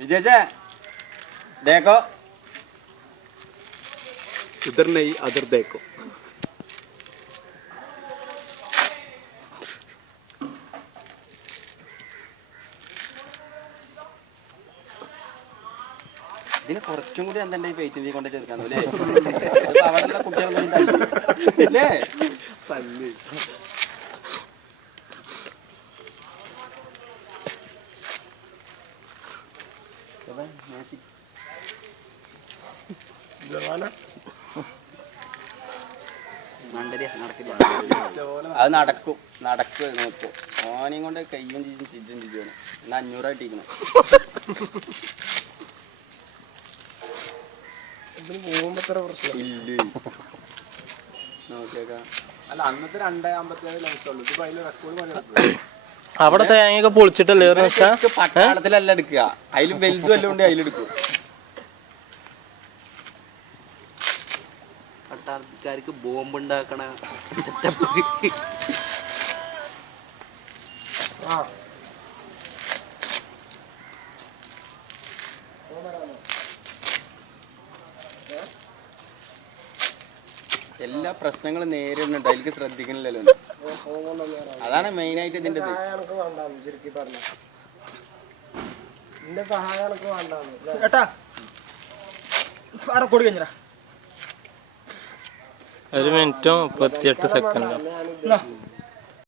विजय देखो इधर नहीं अदर देखो ഇതിന് കുറച്ചും കൂടി എന്തെങ്കിലും ഈ പെയിന്റ് കൊണ്ട് ചേർക്കാന്നോ അല്ലേ? അവിടെയുള്ള കുട്ടികളൊന്നും അല്ലേ? തല്ലി അത് നടക്കും നോക്കും ഓനെയും കൊണ്ട് കയ്യും ചിജും ചിജുവാണ് എന്നാ 500 ആയിട്ടിരിക്കണം ഇല്ല നോക്കിയേക്കാം അല്ല അന്നത്തെ 2:57 ലൈറ്റുള്ളൂ ഇത് അതിൽ റെക്കോർഡ് അവിടെ തേങ്ങയൊക്കെ പൊളിച്ചിട്ടല്ലേ പട്ടാളത്തിലല്ല എടുക്കുക അതിലും വലുതും എല്ലാം ഉണ്ട് അതിലെടുക്കും പട്ടാളക്കാർക്ക് ബോംബ് ഉണ്ടാക്കണ എല്ലാ പ്രശ്നങ്ങളും നേരിടുന്നുണ്ട് അതിലേക്ക് ശ്രദ്ധിക്കണില്ലല്ലോ അതാണ് മെയിൻ ആയിട്ട് ഇതിന്റെ ഒരു മിനിറ്റും 38 സെക്കൻഡ്